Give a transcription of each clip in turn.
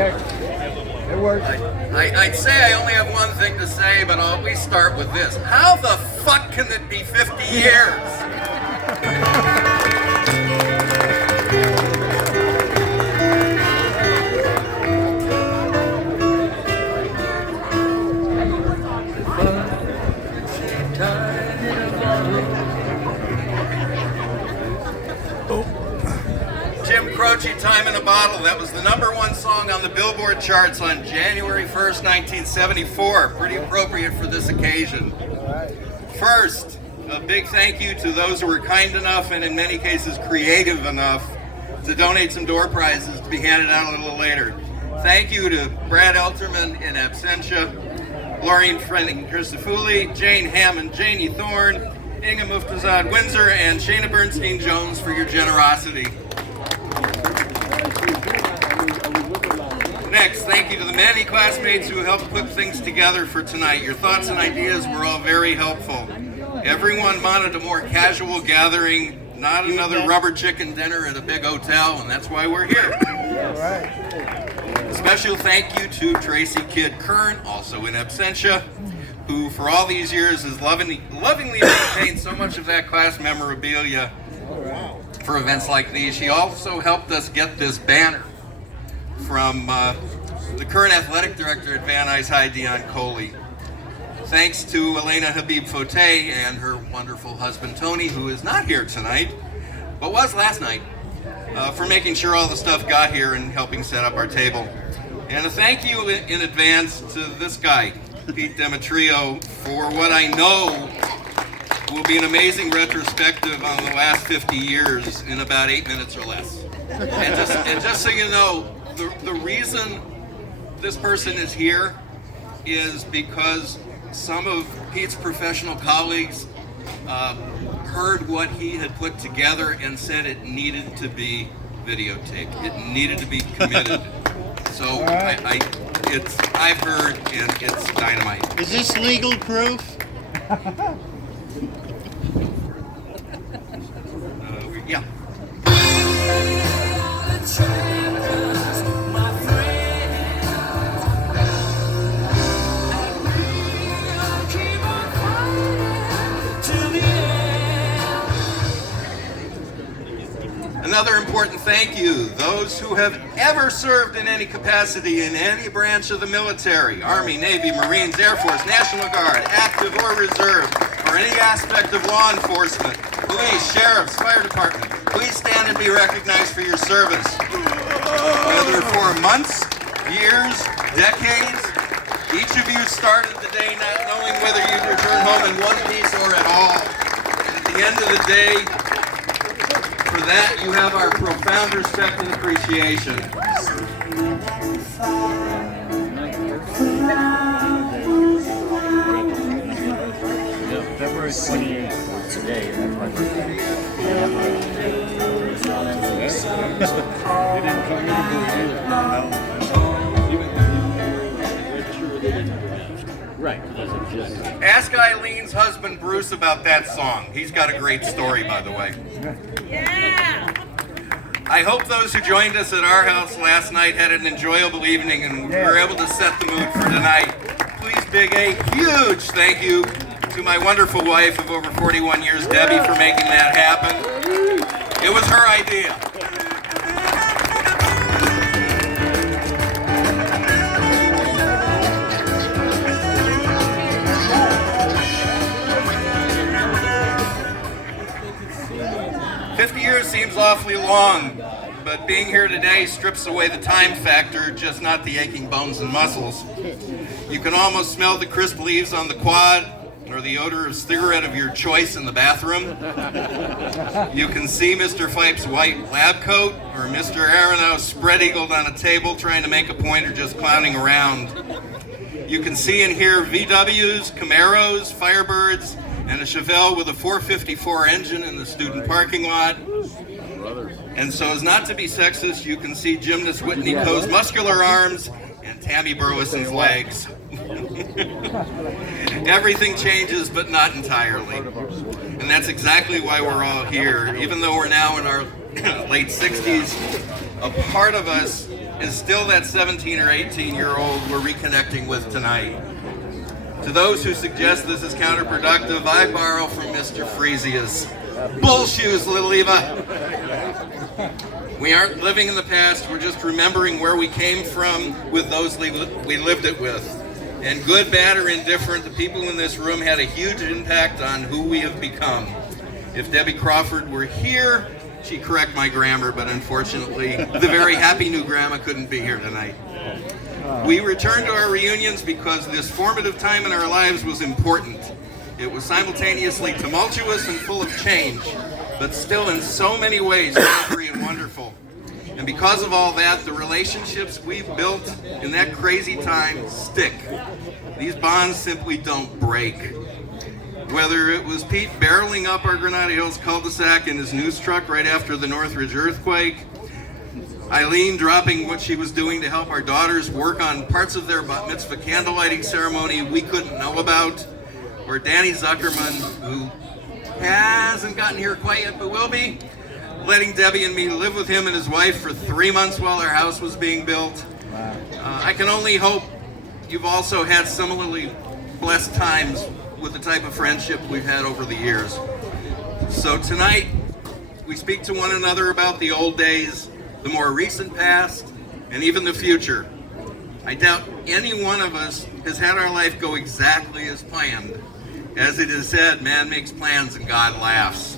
Okay. It works. I'd say I only have one thing to say, but I'll at least start with this. How the fuck can it be 50 years? Jim Croce, Time in a Bottle. That was the #1 song on the Billboard charts on January 1st, 1974. Pretty appropriate for this occasion. First, a big thank you to those who were kind enough and in many cases creative enough to donate some door prizes to be handed out a little later. Thank you to Brad Elterman in absentia, Laureen Frenning Christofouli, Jane Hammond, Janie Thorne, Inga Muftazad Windsor, and Shayna Bernstein Jones for your generosity. Next, thank you to the many classmates who helped put things together for tonight. Your thoughts and ideas were all very helpful. Everyone wanted a more casual gathering, not another rubber chicken dinner at a big hotel, and that's why we're here. A special thank you to Tracy Kidd Kern, also in absentia, who for all these years has lovingly maintained so much of that class memorabilia for events like these. She also helped us get this banner from the current athletic director at Van Nuys High, Dion Coley. Thanks to Elena Habib Fote and her wonderful husband Tony, who is not here tonight, but was last night, for making sure all the stuff got here and helping set up our table. And a thank you in advance to this guy, Pete Demetrio, for what I know will be an amazing retrospective on the last 50 years in about 8 minutes or less. And just so you know, the reason this person is here is because some of Pete's professional colleagues heard what he had put together and said it needed to be videotaped. It needed to be committed. So I've heard, and it's dynamite. Is this legal proof? Yeah. Another important thank you, those who have ever served in any capacity in any branch of the military, Army, Navy, Marines, Air Force, National Guard, active or reserve, or any aspect of law enforcement, police, sheriffs, fire department, please stand and be recognized for your service. Whether for months, years, decades, each of you started the day not knowing whether you'd return home in one piece or at all. And at the end of the day, for that, you have our profound respect and appreciation. February 28th today, that's my birthday. They didn't communicate. Right. Ask Eileen's husband Bruce about that song. He's got a great story, by the way. Yeah! I hope those who joined us at our house last night had an enjoyable evening and were able to set the mood for tonight. Please big a huge thank you to my wonderful wife of over 41 years, Debbie, for making that happen. It was her idea. Seems awfully long, but being here today strips away the time factor, just not the aching bones and muscles. You can almost smell the crisp leaves on the quad, or the odor of cigarette of your choice in the bathroom. You can see Mr. Fipe's white lab coat, or Mr. Aronow spread-eagled on a table trying to make a point or just clowning around. You can see and hear VWs, Camaros, Firebirds, and a Chevelle with a 454 engine in the student parking lot. And so as not to be sexist, you can see gymnast Whitney Poe's muscular arms and Tammy Burleson's legs. Everything changes, but not entirely. And that's exactly why we're all here. Even though we're now in our late 60s, a part of us is still that 17 or 18-year-old we're reconnecting with tonight. To those who suggest this is counterproductive, I borrow from Mr. Freesius. Bull shoes, little Eva. We aren't living in the past, we're just remembering where we came from with those we lived it with. And good, bad, or indifferent, the people in this room had a huge impact on who we have become. If Debbie Crawford were here, she'd correct my grammar, but unfortunately, the very happy new grandma couldn't be here tonight. We returned to our reunions because this formative time in our lives was important. It was simultaneously tumultuous and full of change, but still in so many ways free and wonderful. And because of all that, the relationships we've built in that crazy time stick. These bonds simply don't break. Whether it was Pete barreling up our Granada Hills cul-de-sac in his news truck right after the Northridge earthquake, Eileen dropping what she was doing to help our daughters work on parts of their bat mitzvah candlelighting ceremony we couldn't know about, or Danny Zuckerman, who hasn't gotten here quite yet but will be, letting Debbie and me live with him and his wife for 3 months while our house was being built. I can only hope you've also had similarly blessed times with the type of friendship we've had over the years. So tonight, we speak to one another about the old days, the more recent past, and even the future. I doubt any one of us has had our life go exactly as planned. As it is said, man makes plans and God laughs.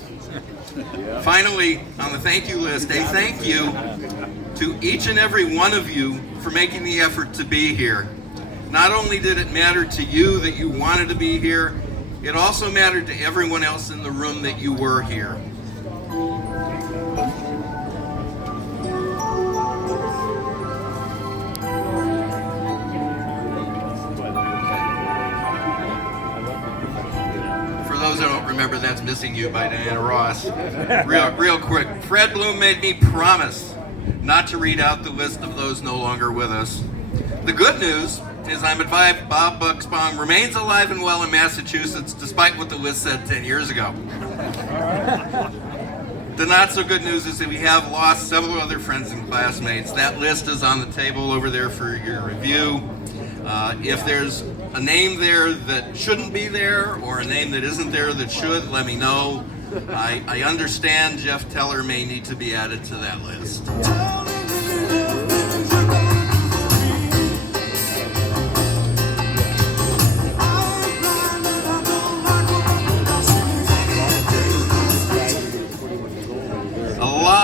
Finally, on the thank you list, a thank you to each and every one of you for making the effort to be here. Not only did it matter to you that you wanted to be here, it also mattered to everyone else in the room that you were here. For those who don't remember, that's Missing You by Diana Ross. Real quick, Fred Bloom made me promise not to read out the list of those no longer with us. The good news is I'm advised Bob Bucksbaum remains alive and well in Massachusetts, despite what the list said 10 years ago. The not so good news is that we have lost several other friends and classmates. That list is on the table over there for your review. If there's a name there that shouldn't be there, or a name that isn't there that should, let me know. I understand Jeff Teller may need to be added to that list.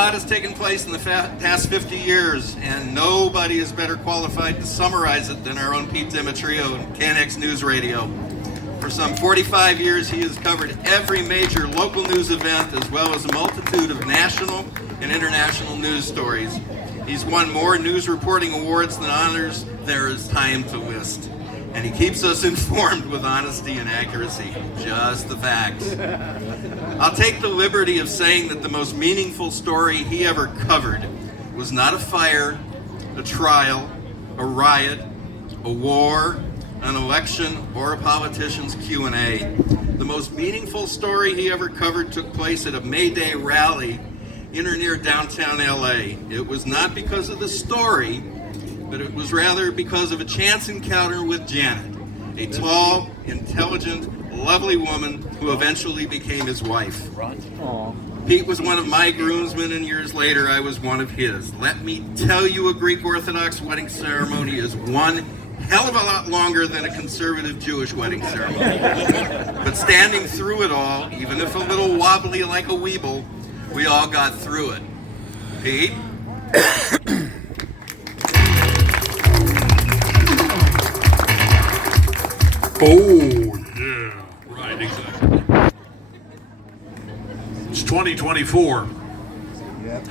Has taken place in the past 50 years, and nobody is better qualified to summarize it than our own Pete Demetrio and KNX News Radio. For some 45 years, he has covered every major local news event, as well as a multitude of national and international news stories. He's won more news reporting awards than honors there is time to list. And he keeps us informed with honesty and accuracy. Just the facts. I'll take the liberty of saying that the most meaningful story he ever covered was not a fire, a trial, a riot, a war, an election, or a politician's Q&A. The most meaningful story he ever covered took place at a May Day rally in or near downtown LA. It was not because of the story, but it was rather because of a chance encounter with Janet, a tall, intelligent, lovely woman who eventually became his wife. Pete was one of my groomsmen, and years later I was one of his. Let me tell you, a Greek Orthodox wedding ceremony is one hell of a lot longer than a conservative Jewish wedding ceremony. But standing through it all, even if a little wobbly like a weeble, we all got through it. Pete? Oh, yeah, right, exactly. It's 2024.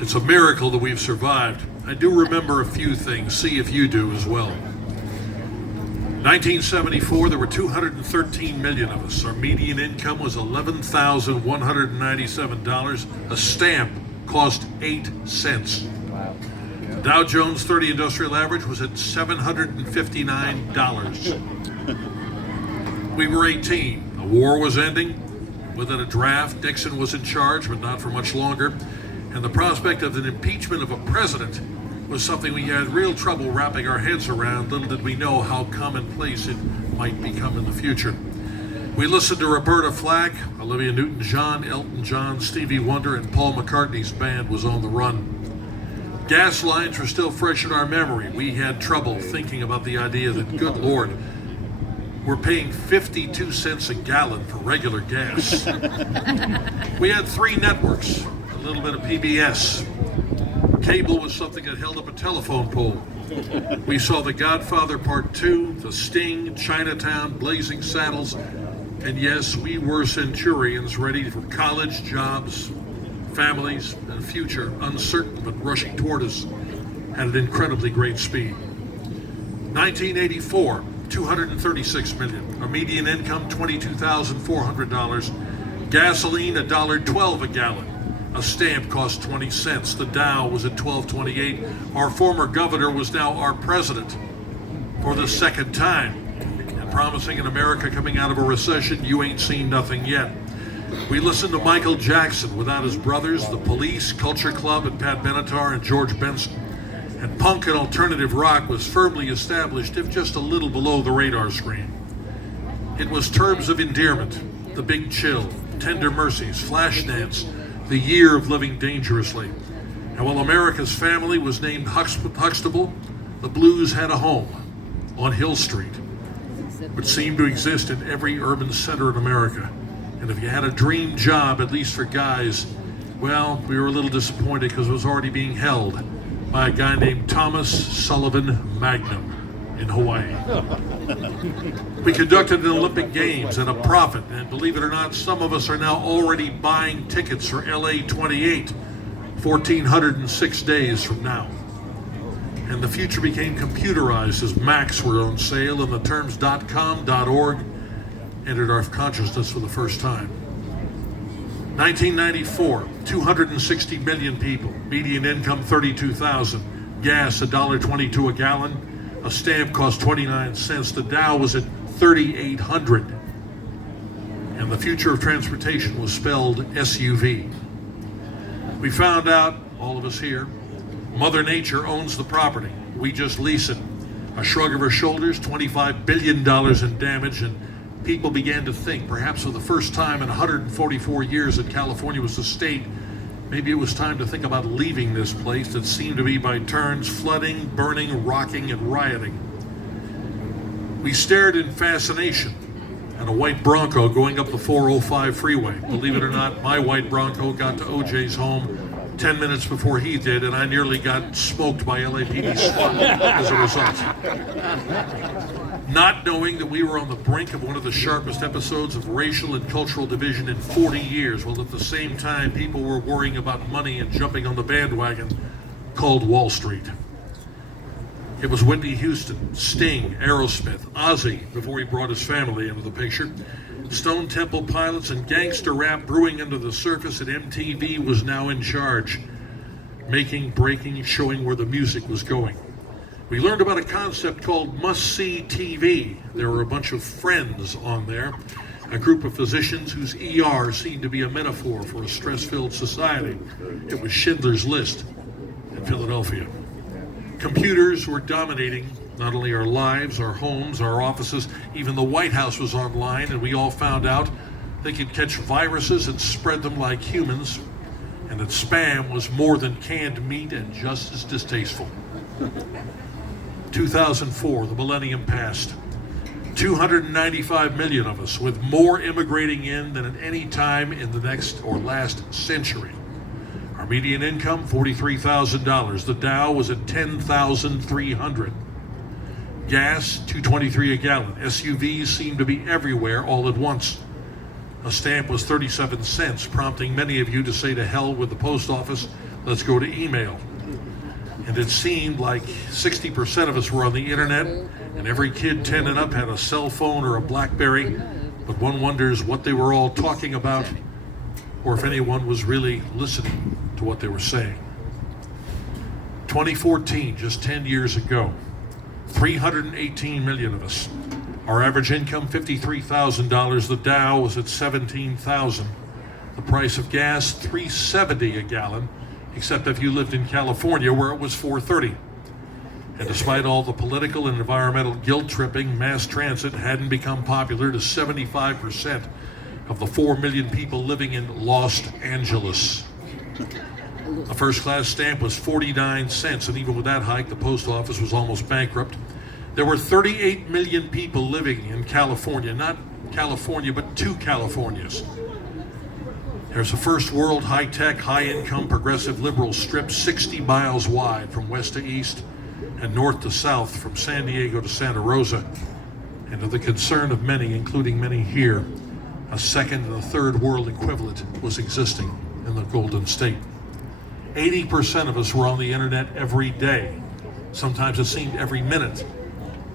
It's a miracle that we've survived. I do remember a few things, see if you do as well. 1974, there were 213 million of us. Our median income was $11,197. A stamp cost 8 cents. The Dow Jones 30 Industrial Average was at $759. We were 18. A war was ending. Within a draft, Nixon was in charge, but not for much longer. And the prospect of an impeachment of a president was something we had real trouble wrapping our heads around. Little did we know how commonplace it might become in the future. We listened to Roberta Flack, Olivia Newton-John, Elton John, Stevie Wonder, and Paul McCartney's band was on the run. Gas lines were still fresh in our memory. We had trouble thinking about the idea that, good Lord, we're paying 52 cents a gallon for regular gas. We had 3 networks, a little bit of PBS. Cable was something that held up a telephone pole. We saw The Godfather Part 2, The Sting, Chinatown, Blazing Saddles, and yes, we were centurions ready for college, jobs, families, and a future uncertain but rushing toward us at an incredibly great speed. 1984, 236 million. Our median income, $22,400. Gasoline, $1.12 a gallon. A stamp cost 20 cents. The Dow was at 1228. Our former governor was now our president for the second time. And promising an America coming out of a recession, you ain't seen nothing yet. We listened to Michael Jackson without his brothers, the Police, Culture Club, and Pat Benatar and George Benson. And punk and alternative rock was firmly established, if just a little below the radar screen. It was Terms of Endearment, The Big Chill, Tender Mercies, Flashdance, The Year of Living Dangerously. And while America's family was named Huxtable, the blues had a home on Hill Street, which seemed to exist in every urban center in America. And if you had a dream job, at least for guys, well, we were a little disappointed because it was already being held by a guy named Thomas Sullivan Magnum in Hawaii. We conducted an Olympic Games at a profit, and believe it or not, some of us are now already buying tickets for LA 28, 1,406 days from now. And the future became computerized as Macs were on sale, and the terms .com, .org entered our consciousness for the first time. 1994, 260 million people, median income 32,000, gas $1.22 a gallon, a stamp cost 29 cents, the Dow was at 3,800, and the future of transportation was spelled SUV. We found out, all of us here, Mother Nature owns the property, we just lease it. A shrug of her shoulders, $25 billion in damage, and people began to think, perhaps for the first time in 144 years that California was a state, maybe it was time to think about leaving this place that seemed to be by turns flooding, burning, rocking, and rioting. We stared in fascination at a white Bronco going up the 405 freeway. Believe it or not, my white Bronco got to OJ's home 10 minutes before he did, and I nearly got smoked by LAPD SWAT as a result. Not knowing that we were on the brink of one of the sharpest episodes of racial and cultural division in 40 years, while at the same time people were worrying about money and jumping on the bandwagon called Wall Street. It was Whitney Houston, Sting, Aerosmith, Ozzy, before he brought his family into the picture, Stone Temple Pilots, and gangster rap brewing under the surface, and MTV was now in charge, making, breaking, showing where the music was going. We learned about a concept called must-see TV. There were a bunch of friends on there, a group of physicians whose ER seemed to be a metaphor for a stress-filled society. It was Schindler's List in Philadelphia. Computers were dominating not only our lives, our homes, our offices, even the White House was online, and we all found out they could catch viruses and spread them like humans, and that spam was more than canned meat and just as distasteful. 2004, the millennium passed. 295 million of us, with more immigrating in than at any time in the next or last century. Our median income, $43,000. The Dow was at 10,300. Gas, $2.23 a gallon. SUVs seemed to be everywhere all at once. A stamp was 37 cents, prompting many of you to say to hell with the post office, let's go to email. And it seemed like 60% of us were on the internet, and every kid 10 and up had a cell phone or a BlackBerry, but one wonders what they were all talking about, or if anyone was really listening to what they were saying. 2014, just 10 years ago, 318 million of us. Our average income, $53,000. The Dow was at 17,000. The price of gas, $3.70 a gallon. except if you lived in California where it was 4:30. And despite all the political and environmental guilt-tripping, mass transit hadn't become popular to 75% of the 4 million people living in Los Angeles. A first-class stamp was 49 cents, and even with that hike, the post office was almost bankrupt. There were 38 million people living in California, not California, but two Californias. There's a first world high-tech, high-income, progressive liberal strip 60 miles wide from west to east and north to south, from San Diego to Santa Rosa. And to the concern of many, including many here, a second and a third world equivalent was existing in the Golden State. 80% of us were on the internet every day. Sometimes it seemed every minute,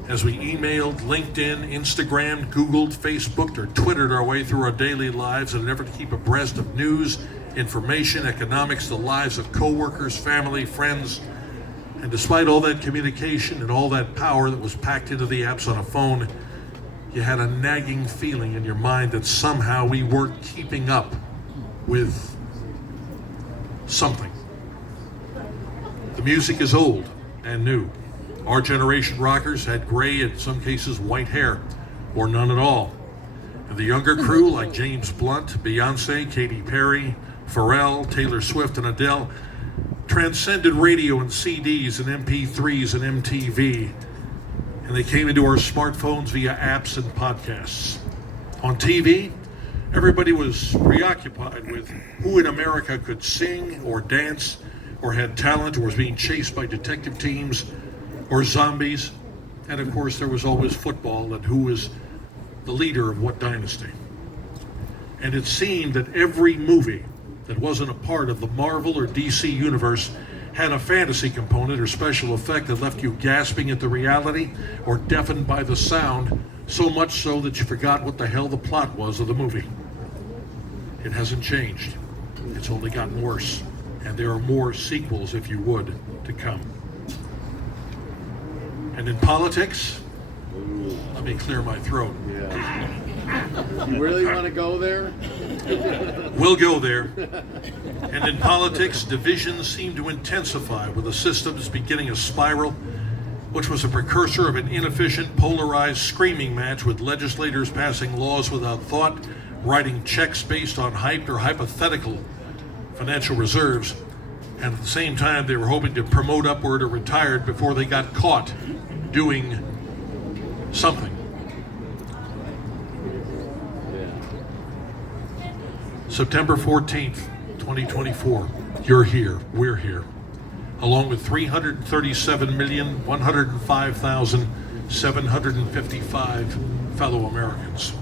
as we emailed, LinkedIn, Instagrammed, Googled, Facebooked, or Twittered our way through our daily lives in an effort to keep abreast of news, information, economics, the lives of coworkers, family, friends. And despite all that communication and all that power that was packed into the apps on a phone, you had a nagging feeling in your mind that somehow we weren't keeping up with something. The music is old and new. Our generation rockers had gray, in some cases white hair, or none at all. And the younger crew, like James Blunt, Beyonce, Katy Perry, Pharrell, Taylor Swift, and Adele, transcended radio and CDs and MP3s and MTV, and they came into our smartphones via apps and podcasts. On TV, everybody was preoccupied with who in America could sing or dance or had talent or was being chased by detective teams or zombies. And of course, there was always football and who was the leader of what dynasty. And it seemed that every movie that wasn't a part of the Marvel or DC universe had a fantasy component or special effect that left you gasping at the reality or deafened by the sound, so much so that you forgot what the hell the plot was of the movie. It hasn't changed. It's only gotten worse. And there are more sequels, if you would, to come. And in politics, let me clear my throat. You really want to go there? We'll go there. And in politics, divisions seem to intensify, with the systems beginning a spiral, which was a precursor of an inefficient, polarized screaming match with legislators passing laws without thought, writing checks based on hyped or hypothetical financial reserves, and at the same time they were hoping to promote upward or retired before they got caught doing something. September 14th, 2024, you're here, we're here, along with 337,105,755 fellow Americans.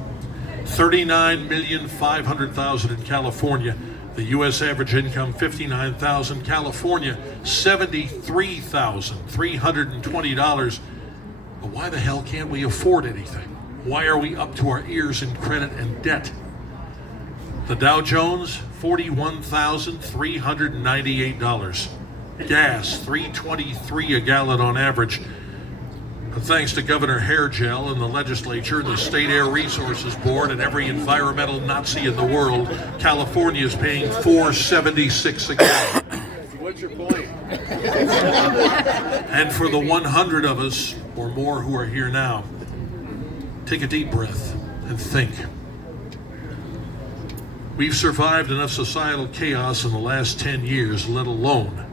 39,500,000 in California, the U.S. average income $59,000, California $73,320. But why the hell can't we afford anything? Why are we up to our ears in credit and debt? The Dow Jones, $41,398. Gas, $3.23 a gallon on average. But thanks to Governor Hairgel and the legislature, the State Air Resources Board, and every environmental Nazi in the world, California is paying $4.76 a gallon. What's your point? And for the 100 of us or more who are here now, take a deep breath and think. We've survived enough societal chaos in the last 10 years, let alone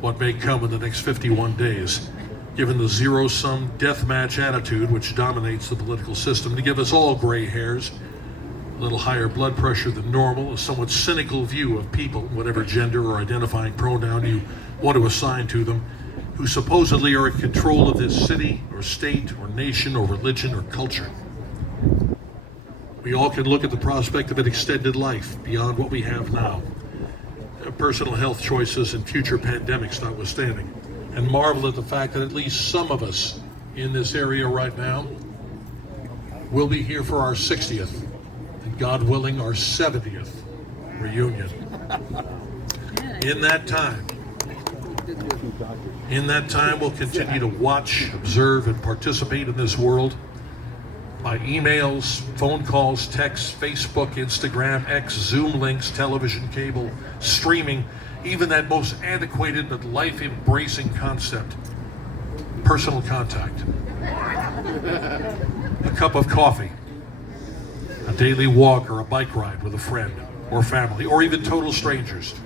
what may come in the next 51 days, given the zero-sum deathmatch attitude which dominates the political system, to give us all gray hairs, a little higher blood pressure than normal, a somewhat cynical view of people, whatever gender or identifying pronoun you want to assign to them, who supposedly are in control of this city or state or nation or religion or culture. We all can look at the prospect of an extended life beyond what we have now, personal health choices and future pandemics notwithstanding, and marvel at the fact that at least some of us in this area right now will be here for our 60th, and God willing, our 70th reunion. In that time, we'll continue to watch, observe, and participate in this world, by emails, phone calls, texts, Facebook, Instagram, X, Zoom links, television, cable, streaming, even that most antiquated but life-embracing concept, personal contact. A cup of coffee, a daily walk or a bike ride with a friend or family, or even total strangers.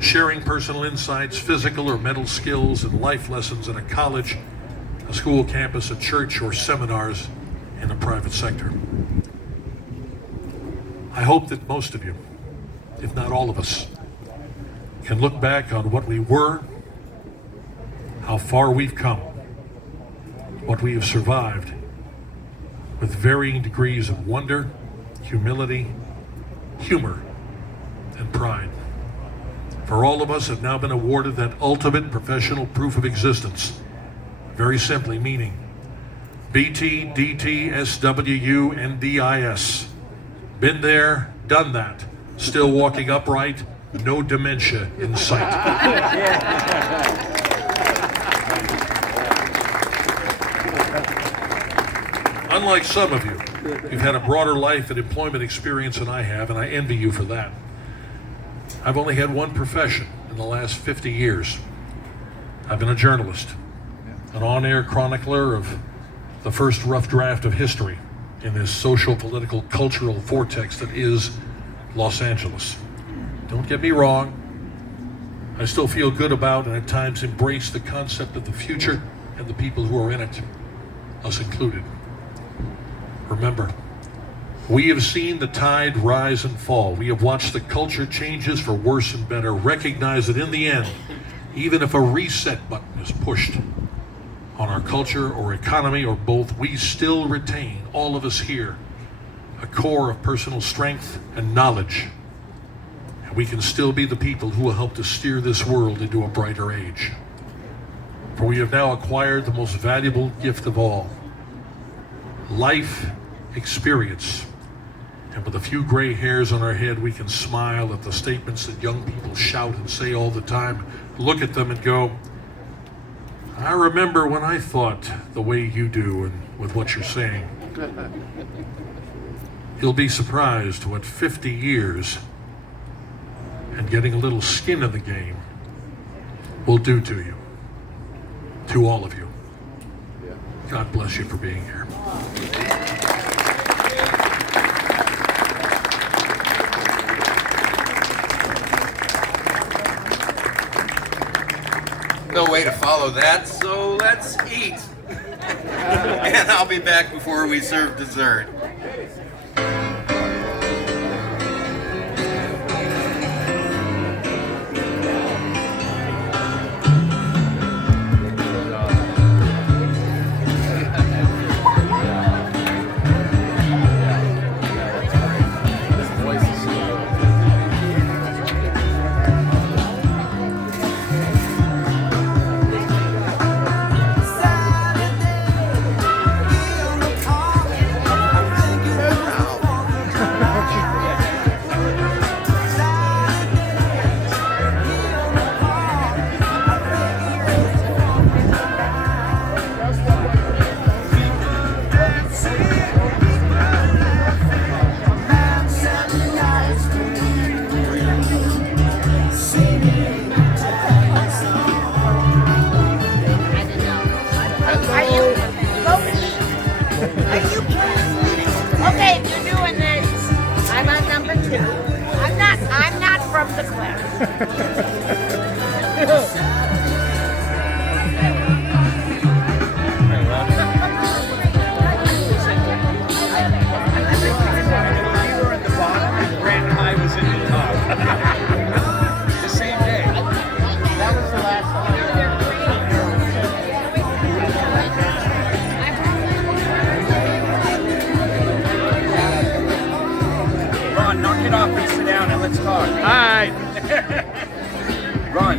Sharing personal insights, physical or mental skills, and life lessons in a college, a school campus, a church, or seminars in the private sector. I hope that most of you, if not all of us, can look back on what we were, how far we've come, what we have survived, with varying degrees of wonder, humility, humor, and pride. For all of us have now been awarded that ultimate professional proof of existence, very simply meaning BT, DT, SWU, NDIS. Been there, done that, still walking upright, no dementia in sight. Unlike some of you, you've had a broader life and employment experience than I have, and I envy you for that. I've only had one profession in the last 50 years. I've been a journalist, an on-air chronicler of the first rough draft of history in this social, political, cultural vortex that is Los Angeles. Don't get me wrong, I still feel good about and at times embrace the concept of the future and the people who are in it, us included. Remember, we have seen the tide rise and fall. We have watched the culture changes for worse and better. Recognize that in the end, even if a reset button is pushed on our culture or economy or both, we still retain, all of us here, a core of personal strength and knowledge. And we can still be the people who will help to steer this world into a brighter age. For we have now acquired the most valuable gift of all, life experience. And with a few gray hairs on our head, we can smile at the statements that young people shout and say all the time, look at them and go, I remember when I thought the way you do and with what you're saying. You'll be surprised what 50 years and getting a little skin in the game will do to you, to all of you. God bless you for being here. No way to follow that, so let's eat. And I'll be back before we serve dessert. Okay, if you're doing this, I'm on number 2. I'm not from the class. Ron, knock it off and sit down and let's talk. All right. Ron,